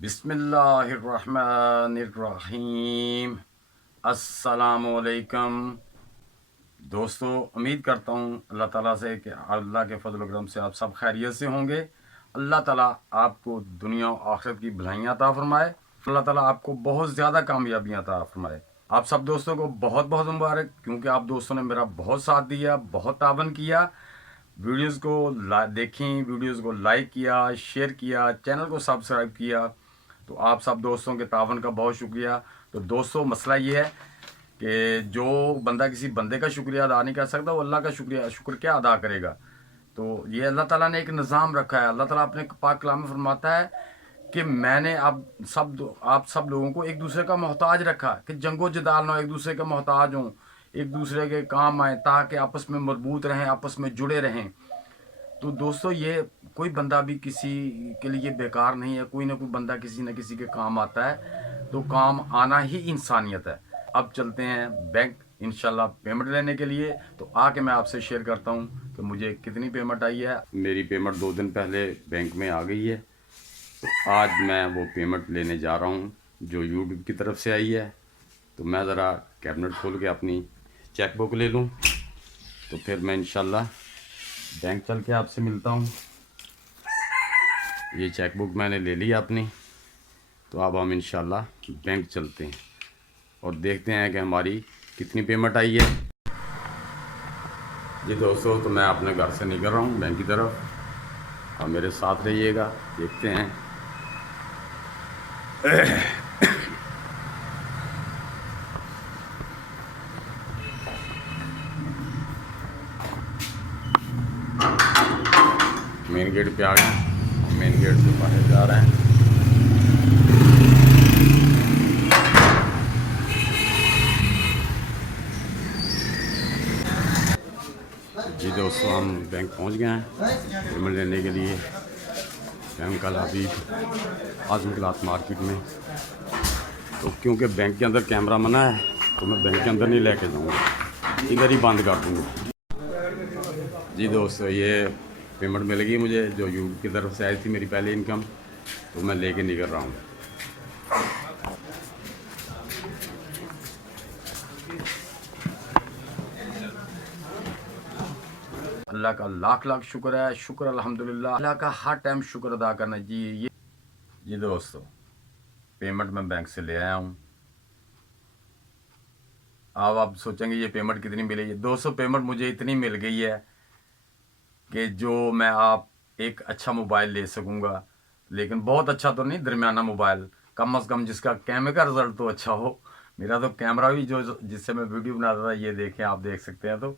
बिस्मिल्लाहिर्रहमानिर्रहीम। अस्सलामुअलैकुम दोस्तों, उम्मीद करता हूँ अल्लाह ताला से कि अल्लाह के फजल करम से आप सब खैरियत से होंगे। अल्लाह ताला आपको दुनिया और आखिरत की भलाइयाँ अता फरमाए। अल्लाह ताला आपको बहुत ज़्यादा कामयाबियाँ अता फरमाए। आप सब दोस्तों को बहुत बहुत मुबारक, क्योंकि आप दोस्तों ने मेरा बहुत साथ दिया, बहुत तावन किया। वीडियोस को देखी, वीडियोस को लाइक किया, शेयर किया, चैनल को सब्सक्राइब किया। तो आप सब दोस्तों के तावन का बहुत शुक्रिया। तो दोस्तों, मसला ये है कि जो बंदा किसी बंदे का शुक्रिया अदा नहीं कर सकता, वो अल्लाह का शुक्र क्या अदा करेगा। तो ये अल्लाह ताला ने एक निज़ाम रखा है। अल्लाह ताला अपने पाक कलाम में फरमाता है कि मैंने आप सब लोगों को एक दूसरे का मोहताज रखा, कि जंगो जदाल ना हो, एक दूसरे के मोहताज हों, एक दूसरे के काम आए, ताकि आपस में मजबूत रहें, आपस में जुड़े रहें। तो दोस्तों, ये कोई बंदा भी किसी के लिए बेकार नहीं है। कोई ना कोई बंदा किसी न किसी के काम आता है, तो काम आना ही इंसानियत है। अब चलते हैं बैंक इंशाल्लाह पेमेंट लेने के लिए। तो आके मैं आपसे शेयर करता हूँ कि मुझे कितनी पेमेंट आई है। मेरी पेमेंट 2 दिन पहले बैंक में आ गई है। तो आज मैं वो पेमेंट लेने जा रहा हूँ जो यूट्यूब की तरफ से आई है। तो मैं ज़रा कैबिनेट खोल के अपनी चेक बुक ले लूँ, तो फिर मैं इंशाल्लाह बैंक चल के आपसे मिलता हूँ। ये चेक बुक मैंने ले ली अपनी। तो अब हम इंशाल्लाह बैंक चलते हैं और देखते हैं कि हमारी कितनी पेमेंट आई है। जी दोस्तों, तो मैं अपने घर से निकल रहा हूँ बैंक की तरफ, और मेरे साथ रहिएगा, देखते हैं। मेन गेट पे आ गए, मेन गेट से बाहर जा रहे हैं। जी दोस्तों, हम बैंक पहुंच गए हैं पेमेंट लेने के लिए। बैंक अल हबीब आज़म क्लॉथ मार्केट में। तो क्योंकि बैंक के अंदर कैमरा मना है, तो मैं बैंक के अंदर नहीं लेके जाऊंगा, इधर ही बंद कर दूंगा। जी दोस्तों, ये पेमेंट मिल गई मुझे, जो यूट्यूब की तरफ से आई थी मेरी पहली इनकम। तो मैं लेके निकल रहा हूँ। अल्लाह का लाख लाख शुक्र है, शुक्र अल्हम्दुलिल्लाह। अल्लाह का हर टाइम शुक्र अदा करना जी। ये दोस्तों, पेमेंट मैं बैंक से ले आया हूँ। अब आप सोचेंगे ये पेमेंट कितनी मिली है। दोस्तों, पेमेंट मुझे इतनी मिल गई है कि जो मैं आप एक अच्छा मोबाइल ले सकूँगा, लेकिन बहुत अच्छा तो नहीं, दरमियाना मोबाइल, कम अज़ कम जिसका कैमरे का रिज़ल्ट तो अच्छा हो। मेरा तो कैमरा भी जो जिससे मैं वीडियो बनाता था, ये देखें, आप देख सकते हैं। तो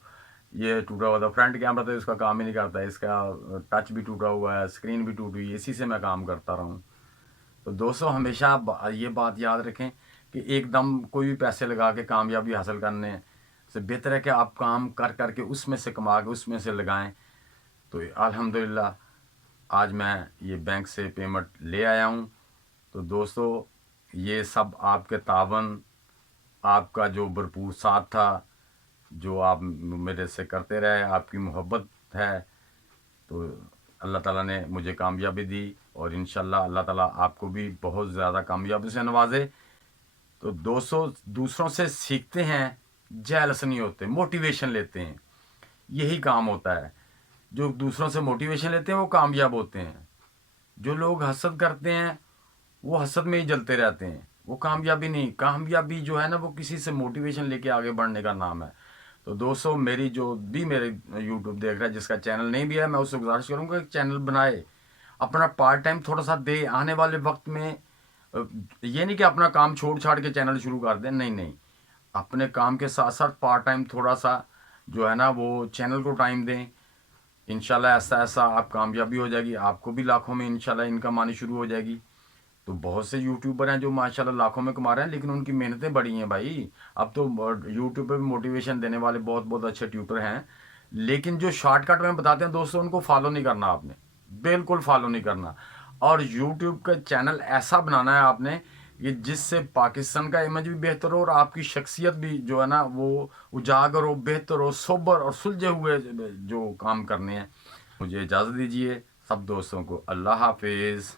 ये टूटा हुआ था, फ्रंट कैमरा तो इसका काम ही नहीं करता, इसका टच भी टूटा हुआ है, स्क्रीन भी टूटी हुई है, इसी से मैं काम करता रहा हूँ। तो दोस्तों, हमेशा ये बात याद रखें कि एकदम कोई भी पैसे लगा के कामयाबी हासिल करने से बेहतर है कि आप काम कर करके उसमें से कमा के उसमें से लगाएं। तो अल्हम्दुलिल्लाह आज मैं ये बैंक से पेमेंट ले आया हूँ। तो दोस्तों, ये सब आपके तावन, आपका जो भरपूर साथ था, जो आप मेरे से करते रहे, आपकी मोहब्बत है। तो अल्लाह ताला ने मुझे कामयाबी दी, और इंशाल्लाह अल्लाह ताला आपको भी बहुत ज़्यादा कामयाबी से नवाजे। तो दोस्तों, दूसरों से सीखते हैं, जेलस नहीं होते, मोटिवेशन लेते हैं। यही काम होता है। जो दूसरों से मोटिवेशन लेते हैं वो कामयाब होते हैं। जो लोग हसद करते हैं वो हसद में ही जलते रहते हैं, वो कामयाबी नहीं। कामयाबी जो है ना, वो किसी से मोटिवेशन लेके आगे बढ़ने का नाम है। तो दोस्तों, मेरी जो भी मेरे यूट्यूब देख रहा है, जिसका चैनल नहीं भी है, मैं उससे गुजारिश करूँगा कि चैनल बनाए, अपना पार्ट टाइम थोड़ा सा दे आने वाले वक्त में। ये नहीं कि अपना काम छोड़ छाड़ के चैनल शुरू कर दें, नहीं नहीं। अपने काम के साथ साथ पार्ट टाइम थोड़ा सा जो है ना, वो चैनल को टाइम दें। इंशाल्लाह ऐसा ऐसा आप कामयाबी हो जाएगी, आपको भी लाखों में इंशाल्लाह इनकम आनी शुरू हो जाएगी। तो बहुत से यूट्यूबर हैं जो माशाल्लाह लाखों में कमा रहे हैं, लेकिन उनकी मेहनतें बड़ी हैं भाई। अब तो यूट्यूब पे भी मोटिवेशन देने वाले बहुत बहुत अच्छे ट्यूटर हैं, लेकिन जो शॉर्टकट में बताते हैं दोस्तों, उनको फॉलो नहीं करना आपने, बिल्कुल फॉलो नहीं करना। और यूट्यूब का चैनल ऐसा बनाना है आपने कि जिससे पाकिस्तान का इमेज भी बेहतर हो, और आपकी शख्सियत भी जो है ना वो उजागर हो, बेहतर हो, सोबर और सुलझे हुए जो काम करने हैं। मुझे इजाज़त दीजिए सब दोस्तों को। अल्लाह हाफिज़।